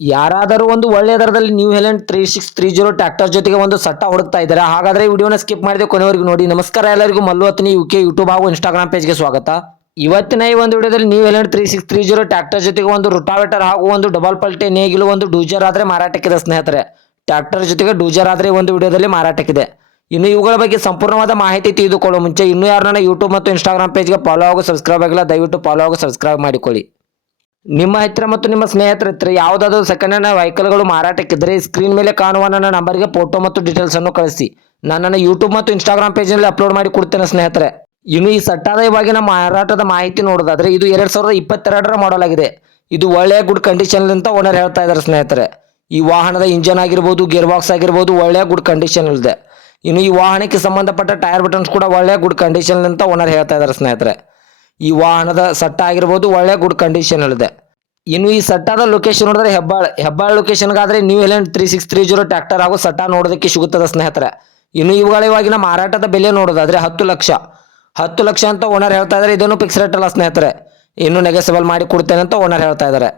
ಯಾರಾದರೂ ಒಂದು ಒಳ್ಳೆಯ ದರದಲ್ಲಿ ನ್ಯೂ ಹೆಲೆಂಡ್ 3630 ಟ್ರ್ಯಾಕ್ಟರ್ ಜೊತೆಗೆ ಒಂದು ಸಟ್ಟ ಹುಡುಕ್ತಾ ಇದ್ದಾರೆ. ಹಾಗಾದ್ರೆ ಈ ವಿಡಿಯೋನ ಸ್ಕಿಪ್ ಮಾಡಿದೆ ಕೊನೆವರೆಗೂ ನೋಡಿ. ನಮಸ್ಕಾರ ಎಲ್ಲರಿಗೂ, ಮಲ್ಲು ಅತ್ನಿ ಯುಕೆ ಯೂಟ್ಯೂಬ್ ಹಾಗೂ ಇನ್ಸ್ಟಾಗ್ರಾಮ್ ಪೇಜ್ಗೆ ಸ್ವಾಗತ. ಇವತ್ತಿನ ಈ ಒಂದು ವಿಡಿಯೋದಲ್ಲಿ ನ್ಯೂ ಹೆಲೆಂಡ್ 3630 ಟ್ರ್ಯಾಕ್ಟರ್ ಜೊತೆಗೆ ಒಂದು ರುಟಾವೇಟರ್ ಹಾಗೂ ಒಂದು ಡಬಲ್ ಪಲ್ಟೆ ನೇಗಿಲು ಒಂದು ಡೂಜರ್ ಆದ್ರೆ ಮಾರಾಟಕ್ಕಿದೆ ಸ್ನೇಹಿತರೆ. ಟ್ರ್ಯಾಕ್ಟರ್ ಜೊತೆಗೆ ಡೂಜರ್ ಆದ್ರೆ ಒಂದು ವಿಡಿಯೋದಲ್ಲಿ ಮಾರಾಟಕ್ಕಿದೆ. ಇನ್ನು ಇವುಗಳ ಬಗ್ಗೆ ಸಂಪೂರ್ಣವಾದ ಮಾಹಿತಿ ತಿಳಿದುಕೊಳ್ಳುವ ಮುಂಚೆ ಇನ್ನೂ ಯಾರನ್ನ ಯೂಟ್ಯೂಬ್ ಮತ್ತು ಇನ್ಸ್ಟಾಗ್ರಾಮ್ ಪೇಜ್ಗೆ ಫಾಲೋ ಹಾಗೂ ಸಬ್ಸ್ಕ್ರೈಬ್ ಆಗಿಲ್ಲ, ದಯವಿಟ್ಟು ಫಾಲೋ ಹಾಗೂ ಸಬ್ಸ್ಕ್ರೈಬ್ ಮಾಡಿಕೊಳ್ಳಿ. ನಿಮ್ಮ ಹತ್ತಿರ ಮತ್ತು ನಿಮ್ಮ ಸ್ನೇಹಿತರ ಹತ್ತಿರ ಯಾವುದಾದರೂ ಸೆಕೆಂಡ್ ಹ್ಯಾಂಡ್ ವೆಹಿಕಲ್ಗಳು ಮಾರಾಟಕ್ಕಿದ್ದರೆ ಸ್ಕ್ರೀನ್ ಮೇಲೆ ಕಾಣುವ ನನ್ನ ನಂಬರ್ಗೆ ಫೋಟೋ ಮತ್ತು ಡೀಟೇಲ್ಸ್ ಅನ್ನು ಕಳಿಸಿ. ನನ್ನನ್ನು ಯೂಟ್ಯೂಬ್ ಮತ್ತು ಇನ್ಸ್ಟಾಗ್ರಾಮ್ ಪೇಜ್ನಲ್ಲಿ ಅಪ್ಲೋಡ್ ಮಾಡಿ ಕೊಡ್ತೇನೆ ಸ್ನೇಹಿತರೆ. ಇನ್ನು ಈ ಸಟ್ಟಾದ ಇವಾಗಿನ ಮಾರಾಟದ ಮಾಹಿತಿ ನೋಡೋದಾದ್ರೆ ಇದು 2022ರ ಮಾಡೆಲ್ ಆಗಿದೆ. ಇದು ಒಳ್ಳೆಯ ಗುಡ್ ಕಂಡೀಷನ್ ಅಂತ ಓನರ್ ಹೇಳ್ತಾ ಇದ್ದಾರೆ ಸ್ನೇಹಿತರೆ. ಈ ವಾಹನದ ಇಂಜನ್ ಆಗಿರ್ಬೋದು, ಗೇರ್ ಬಾಕ್ಸ್ ಆಗಿರ್ಬೋದು ಒಳ್ಳೆಯ ಗುಡ್ ಕಂಡೀಷನ್ ಇದೆ. ಇನ್ನು ಈ ವಾಹನಕ್ಕೆ ಸಂಬಂಧಪಟ್ಟ ಟೈರ್ ಬಟನ್ಸ್ ಕೂಡ ಒಳ್ಳೆಯ ಗುಡ್ ಕಂಡೀಷನ್ ಅಂತ ಓನರ್ ಹೇಳ್ತಾ ಇದ್ದಾರೆ ಸ್ನೇಹಿತರೆ. ಈ ವಾಹನದ ಸಟ್ಟ ಆಗಿರ್ಬೋದು ಒಳ್ಳೆಯ ಗುಡ್ ಕಂಡೀಷನ್ ಇದೆ. ಇನ್ನು ಈ ಸಟ್ಟಾದ ಲೊಕೇಶನ್ ನೋಡಿದ್ರೆ ಹೆಬ್ಬಾಳ್ ಲೊಕೇಶನ್ಗಾದ್ರೆ ನ್ಯೂ ಹೆಲೆಂಡ್ 3630 ಟ್ರ್ಯಾಕ್ಟರ್ ಹಾಗೂ ಸಟ್ಟ ನೋಡೋದಕ್ಕೆ ಸಿಗುತ್ತದೆ ಸ್ನೇಹಿತರೆ. ಇನ್ನು ಇವುಗಳ ಇವಾಗಿನ ಮಾರಾಟದ ಬೆಲೆ ನೋಡೋದಾದ್ರೆ 10 ಲಕ್ಷ ಅಂತ ಓನರ್ ಹೇಳ್ತಾ ಇದ್ದಾರೆ. ಇದನ್ನು ಫಿಕ್ಸ್ ರೇಟ್ ಅಲ್ಲ ಸ್ನೇಹಿತರೆ, ಇನ್ನು ನೆಗೆಸಬಲ್ ಮಾಡಿ ಕೊಡ್ತೇನೆ ಅಂತ ಓನರ್ ಹೇಳ್ತಾ ಇದ್ದಾರೆ.